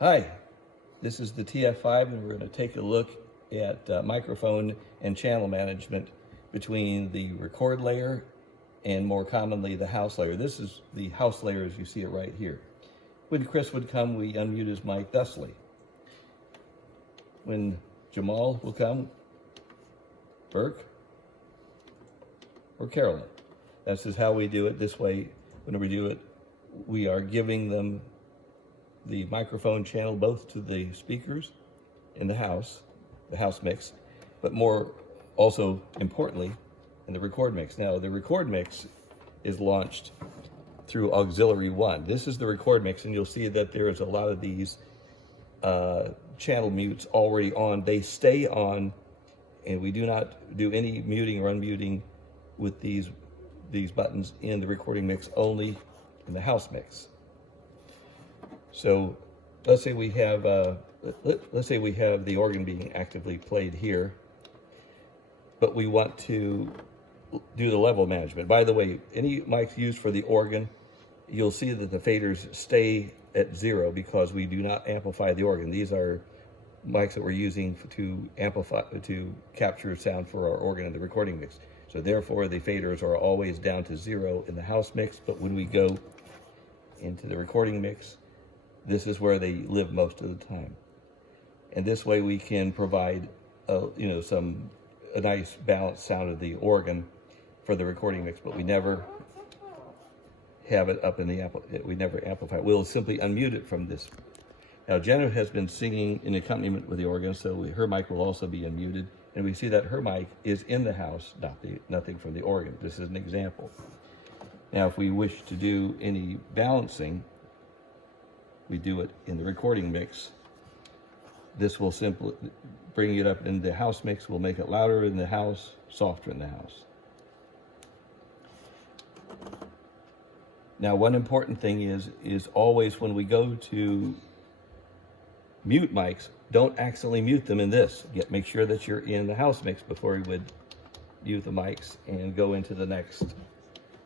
Hi, this is the TF5 and we're going to take a look at microphone and channel management between the record layer and more commonly the house layer. This is the house layer as you see it right here. When Chris would come, we unmute his mic thusly. When Jamal will come, Burke, or Carolyn. This is how we do it. This way, when we do it, we are giving them the microphone channel both to the speakers in the house mix, but more also importantly in the record mix. Now the record mix is launched through auxiliary 1. This is the record mix, and you'll see that there is a lot of these channel mutes already on. They stay on, and we do not do any muting or unmuting with these buttons in the recording mix, only in the house mix. So let's say we have the organ being actively played here, but we want to do the level management. By the way, any mics used for the organ, you'll see that the faders stay at 0 because we do not amplify the organ. These are mics that we're using to capture sound for our organ in the recording mix. So therefore the faders are always down to 0 in the house mix, but when we go into the recording mix, this is where they live most of the time. And this way we can provide a nice balanced sound of the organ for the recording mix, but we never have it up in the we never amplify it. We'll simply unmute it from this. Now Jenna has been singing in accompaniment with the organ, so her mic will also be unmuted, and we see that her mic is in the house, nothing from the organ. This is an example. Now if we wish to do any balancing, we do it in the recording mix. This will simply bring it up in the house mix. We'll make it louder in the house, softer in the house. Now, one important thing is always when we go to mute mics, don't accidentally mute them in this. Make sure that you're in the house mix before you would mute the mics and go into the next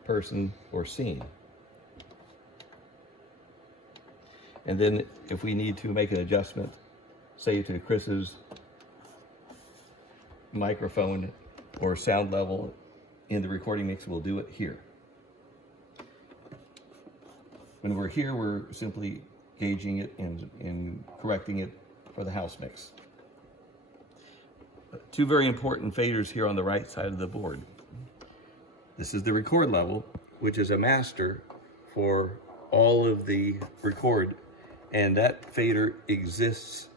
person or scene. And then if we need to make an adjustment, say to Chris's microphone or sound level in the recording mix, we'll do it here. When we're here, we're simply gauging it and correcting it for the house mix. Two very important faders here on the right side of the board. This is the record level, which is a master for all of the record. And that fader exists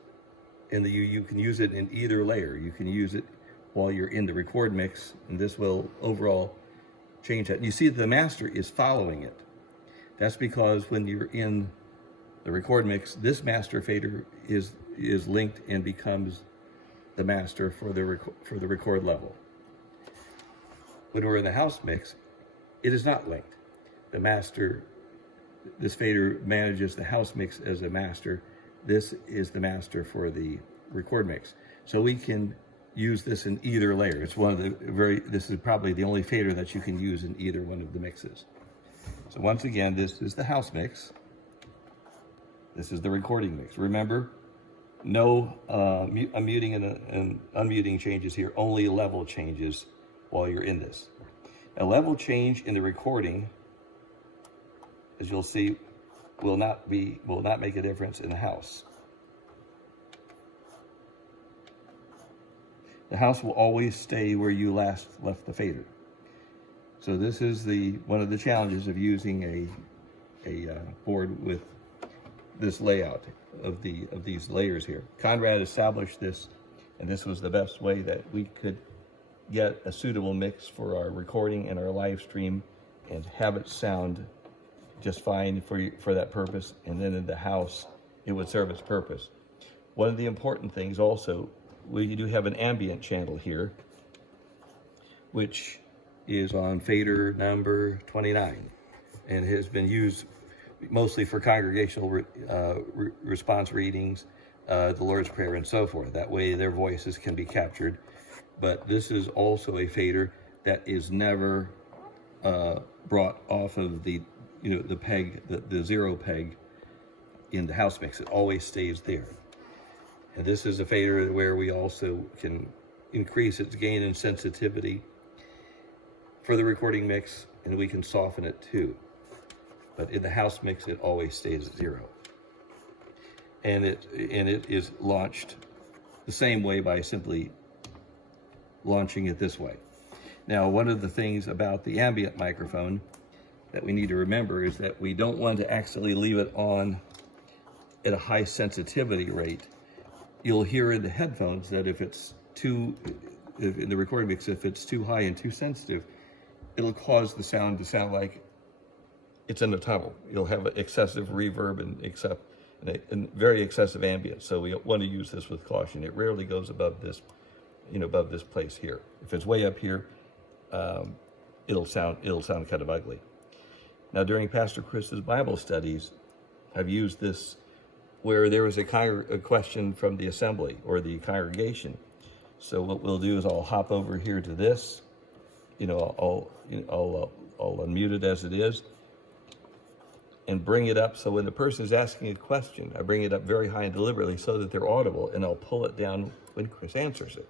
in you can use it in either layer. You can use it while you're in the record mix, and this will overall change that. And you see that the master is following it. That's because when you're in the record mix, this master fader is linked and becomes the master for the record level. When we're in the house mix, it is not linked. The master, this fader manages the house mix as a master. This is the master for the record mix. So we can use this in either layer. It's one of the this is probably the only fader that you can use in either one of the mixes. So once again, this is the house mix. This is the recording mix. Remember, no muting and unmuting changes here, only level changes while you're in this. A level change in the recording, as you'll see, will not make a difference in the house. The house will always stay where you last left the fader. So this is one of the challenges of using a board with this layout of these layers here. Conrad established this, and this was the best way that we could get a suitable mix for our recording and our live stream and have it sound just fine for that purpose, and then in the house it would serve its purpose. One of the important things also, we do have an ambient channel here, which is on fader number 29 and has been used mostly for congregational response readings, the Lord's Prayer and so forth. That way their voices can be captured. But this is also a fader that is never brought off of the the peg, the 0 peg in the house mix. It always stays there. And this is a fader where we also can increase its gain and sensitivity for the recording mix, and we can soften it too. But in the house mix, it always stays at 0. And it is launched the same way by simply launching it this way. Now, one of the things about the ambient microphone that we need to remember is that we don't want to accidentally leave it on at a high sensitivity rate. You'll hear in the headphones that if it's in the recording mix, if it's too high and too sensitive, it'll cause the sound to sound like it's in a tunnel. You'll have excessive reverb and very excessive ambient. So we want to use this with caution. It rarely goes above this, above this place here. If it's way up here, it'll sound kind of ugly. Now, during Pastor Chris's Bible studies, I've used this where there was a question from the assembly or the congregation. So what we'll do is I'll hop over here to this. I'll unmute it as it is and bring it up. So when the person is asking a question, I bring it up very high and deliberately so that they're audible, and I'll pull it down when Chris answers it.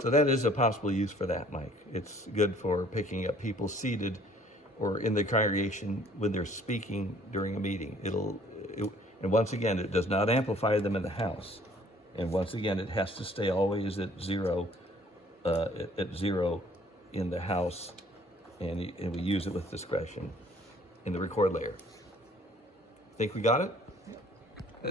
So that is a possible use for that mic. It's good for picking up people seated or in the congregation when they're speaking during a meeting. And once again, it does not amplify them in the house. And once again, it has to stay always at 0, in the house, and we use it with discretion in the record layer. Think we got it?